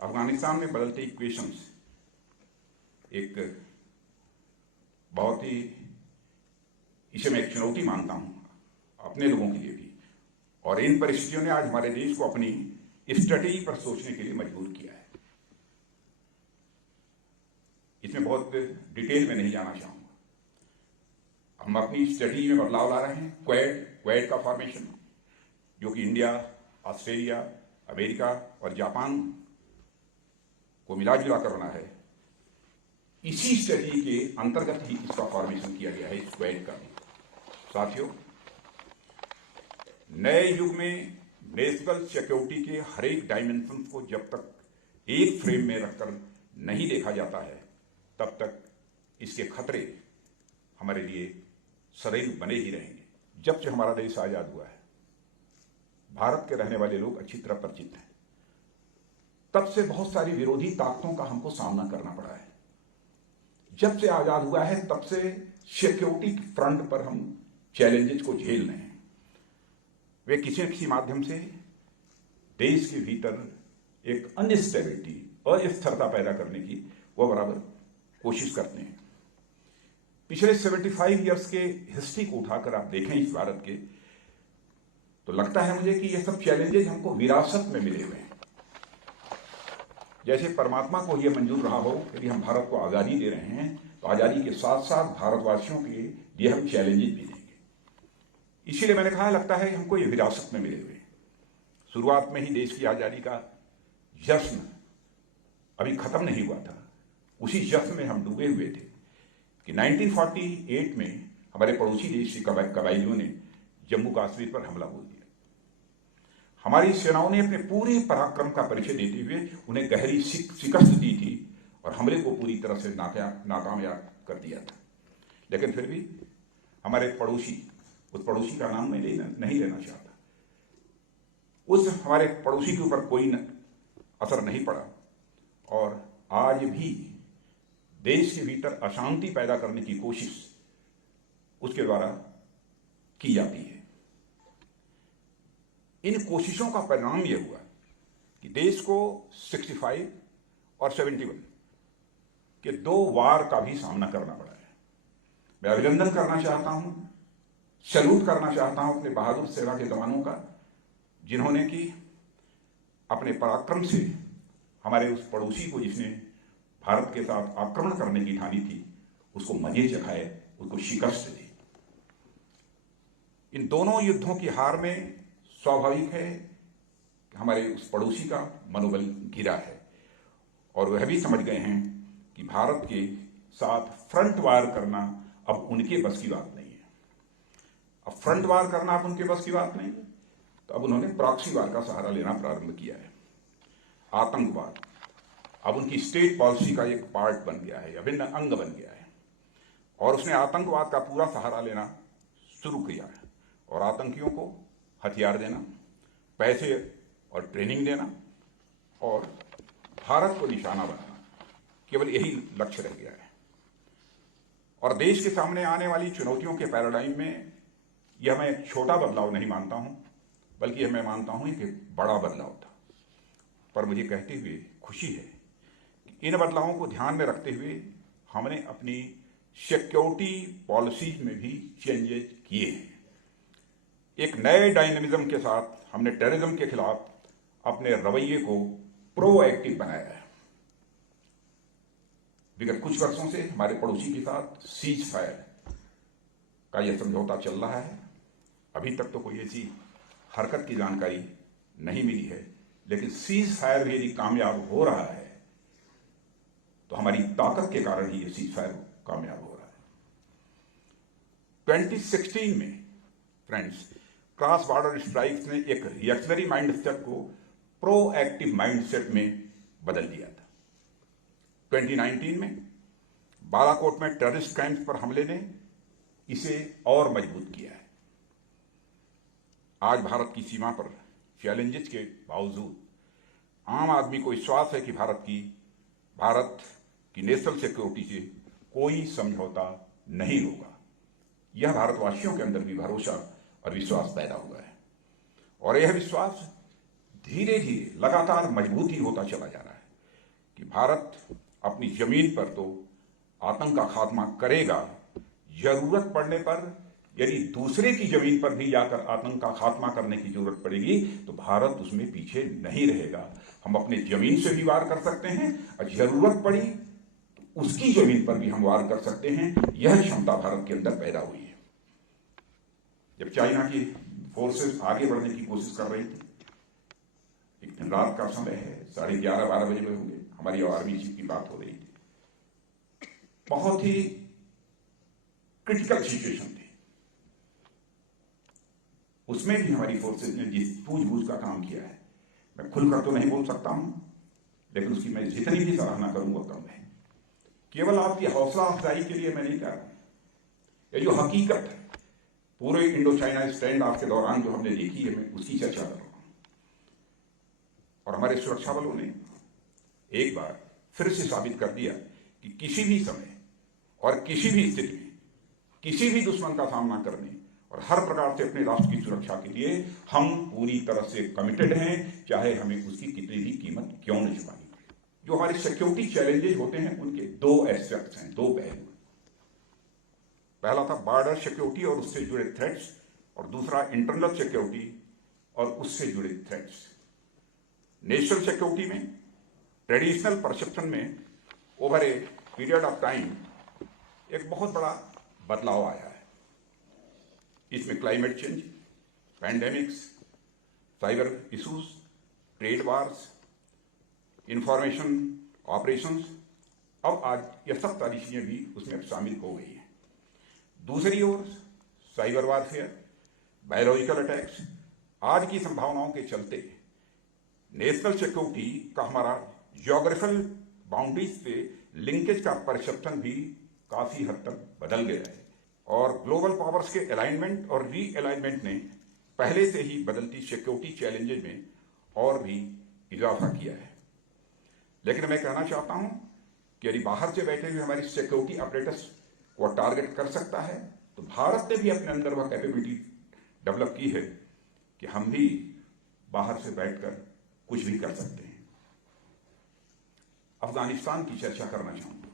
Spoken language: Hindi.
अफगानिस्तान में बदलते इक्वेशंस एक बहुत ही, इसे मैं एक चुनौती मानता हूं अपने लोगों के लिए भी, और इन परिस्थितियों ने आज हमारे देश को अपनी स्ट्रेटेजी पर सोचने के लिए मजबूर किया है। इसमें बहुत डिटेल में नहीं जाना चाहूंगा। हम अपनी स्ट्रेटेजी में बदलाव ला रहे हैं। क्वेड का फॉर्मेशन, जो कि इंडिया, ऑस्ट्रेलिया, अमेरिका और जापान को मिला जुला कर बना है, इसी स्ट्रेटेजी के अंतर्गत ही इसका फॉर्मेशन किया गया है, इस क्वेड का भी। साथियों, नए युग में नेशनल सिक्योरिटी के हर एक डायमेंशन को जब तक एक फ्रेम में रखकर नहीं देखा जाता है, तब तक इसके खतरे हमारे लिए सदैव बने ही रहेंगे। जब से हमारा देश आजाद हुआ है, भारत के रहने वाले लोग अच्छी तरह परिचित हैं, तब से बहुत सारी विरोधी ताकतों का हमको सामना करना पड़ा है। जब से आजाद हुआ है, तब से सिक्योरिटी फ्रंट पर हम चैलेंजेस को झेल रहे हैं। वे किसी न किसी माध्यम से देश के भीतर एक अनस्टेबिलिटी, अस्थिरता पैदा करने की वो बराबर कोशिश करते हैं। पिछले 75 ईयर्स के हिस्ट्री को उठाकर आप देखें इस भारत के, तो लगता है मुझे कि ये सब चैलेंजेस हमको विरासत में मिले हुए हैं। जैसे परमात्मा को यह मंजूर रहा हो यदि हम भारत को आज़ादी दे रहे हैं, तो आज़ादी के साथ साथ भारतवासियों के लिए हम चैलेंजेस भी देंगे। इसीलिए मैंने कहा, लगता है हमको ये विरासत में मिले हुए हैं। शुरुआत में ही देश की आज़ादी का जश्न अभी खत्म नहीं हुआ था, उसी जश्न में हम डूबे हुए थे कि 1948 में हमारे पड़ोसी देश के कबायलियों ने जम्मू कश्मीर पर हमला बोल दिया। हमारी सेनाओं ने अपने पूरे पराक्रम का परिचय देते हुए उन्हें गहरी शिकस्त दी थी और हमले को पूरी तरह से नाकामयाब कर दिया था। लेकिन फिर भी हमारे पड़ोसी, उस पड़ोसी का नाम मैं नहीं लेना चाहता, उस हमारे पड़ोसी के ऊपर कोई असर नहीं पड़ा, और आज भी देश के भीतर अशांति पैदा करने की कोशिश उसके द्वारा की जाती है। इन कोशिशों का परिणाम यह हुआ कि देश को 65 और 71 के 2 वार का भी सामना करना पड़ा है। मैं अभिनंदन करना चाहता हूं, सैल्यूट करना चाहता हूं अपने बहादुर सेना के जवानों का, जिन्होंने कि अपने पराक्रम से हमारे उस पड़ोसी को, जिसने भारत के साथ आक्रमण करने की ठानी थी, उसको मजे चखाए, उसको शिकस्त दी। इन दोनों युद्धों की हार में स्वाभाविक है कि हमारे उस पड़ोसी का मनोबल गिरा है, और वह भी समझ गए हैं कि भारत के साथ फ्रंट वार करना अब उनके बस की बात नहीं है। अब फ्रंट वार करना अब उनके बस की बात नहीं है, तो अब उन्होंने प्रॉक्सी वार का सहारा लेना प्रारंभ किया है। आतंकवाद अब उनकी स्टेट पॉलिसी का एक पार्ट बन गया है, अभिन्न अंग बन गया है, और उसने आतंकवाद का पूरा सहारा लेना शुरू किया है, और आतंकियों को हथियार देना, पैसे और ट्रेनिंग देना, और भारत को निशाना बनाना, केवल यही लक्ष्य रह गया है। और देश के सामने आने वाली चुनौतियों के पैराडाइम में यह मैं एक छोटा बदलाव नहीं मानता हूं, बल्कि यह मैं मानता हूं कि बड़ा बदलाव था। पर मुझे कहते हुए खुशी है कि इन बदलावों को ध्यान में रखते हुए हमने अपनी सिक्योरिटी पॉलिसीज में भी चेंजेस किए हैं। एक नए डायनेमिज्म के साथ हमने टेररिज्म के खिलाफ अपने रवैये को प्रोएक्टिव बनाया है। विगत कुछ वर्षों से हमारे पड़ोसी के साथ सीज फायर का यह समझौता चल रहा है। अभी तक तो कोई ऐसी हरकत की जानकारी नहीं मिली है, लेकिन सीज फायर भी यदि कामयाब हो रहा है तो हमारी ताकत के कारण ही ये सीज फायर कामयाब हो रहा है। 2016 में फ्रेंड्स, क्रॉस बॉर्डर स्ट्राइक्स ने एक रिएक्शनरी माइंडसेट को प्रोएक्टिव माइंडसेट में बदल दिया था। 2019 में बालाकोट में टेररिस्ट कैंप पर हमले ने इसे और मजबूत किया है। आज भारत की सीमा पर चैलेंजेस के बावजूद आम आदमी को विश्वास है कि भारत की नेशनल सिक्योरिटी से कोई समझौता नहीं होगा। यह भारतवासियों के अंदर भी भरोसा और विश्वास पैदा हुआ है, और यह विश्वास धीरे धीरे लगातार मजबूत ही होता चला जा रहा है। कि भारत अपनी जमीन पर तो आतंक का खात्मा करेगा, जरूरत पड़ने पर यदि दूसरे की जमीन पर भी जाकर आतंक का खात्मा करने की जरूरत पड़ेगी तो भारत उसमें पीछे नहीं रहेगा। हम अपने जमीन से भी वार कर सकते हैं और जरूरत पड़ी तो उसकी जमीन पर भी हम वार कर सकते हैं। यह क्षमता भारत के अंदर पैदा हुई है। जब चाइना की फोर्सेस आगे बढ़ने की कोशिश कर रही थी, एक दिन रात का समय है, 11:30-12 बजे में होंगे, हमारी आर्मी चीफ की बात हो रही थी। बहुत ही क्रिटिकल सिचुएशन थी। उसमें भी हमारी फोर्सेस ने जिस सूझबूझ का काम किया है, मैं खुलकर तो नहीं बोल सकता हूं, लेकिन उसकी मैं जितनी भी सराहना करूं वो कम है। केवल आपकी हौसला अफजाई के लिए मैं नहीं कह रहा। ये जो हकीकत है, पूरे इंडो चाइना स्टैंड ऑफ के दौरान जो हमने देखी है, मैं उसकी चर्चा कर रहा हूं। और हमारे सुरक्षा बलों ने एक बार फिर से साबित कर दिया कि किसी भी समय और किसी भी स्थिति में किसी भी दुश्मन का सामना करने और हर प्रकार से अपने राष्ट्र की सुरक्षा के लिए हम पूरी तरह से कमिटेड हैं, चाहे हमें उसकी कितनी भी कीमत क्यों न चुकानी पड़े। जो हमारे सिक्योरिटी चैलेंजेस होते हैं उनके दो एस्पेक्ट्स हैं, दो पहलू। पहला था बॉर्डर सिक्योरिटी और उससे जुड़े थ्रेट्स, और दूसरा इंटरनल सिक्योरिटी और उससे जुड़े थ्रेट्स। नेशनल सिक्योरिटी में ट्रेडिशनल परसेप्शन में over a period of time एक बहुत बड़ा बदलाव आया है। इसमें climate change, pandemics, cyber issues, trade wars, information operations, अब आज यह सब सारी चीजें भी उसमें शामिल हो गई हैं। दूसरी ओर साइबर वारफेयर, बायोलॉजिकल अटैक्स, आज की संभावनाओं के चलते नेशनल सिक्योरिटी का हमारा ज्योग्राफिकल बाउंड्रीज से लिंकेज का परसेप्शन भी काफी हद तक बदल गया है। और ग्लोबल पावर्स के अलाइनमेंट और री अलाइनमेंट ने पहले से ही बदलती सिक्योरिटी चैलेंजेस में और भी इजाफा किया है। लेकिन मैं कहना चाहता हूं कि यदि बाहर से बैठे हुए हमारी सिक्योरिटी ऑपरेटर्स को टारगेट कर सकता है, तो भारत ने भी अपने अंदर वह कैपेबिलिटी डेवलप की है कि हम भी बाहर से बैठकर कुछ भी कर सकते हैं। अफगानिस्तान की चर्चा करना चाहूंगा।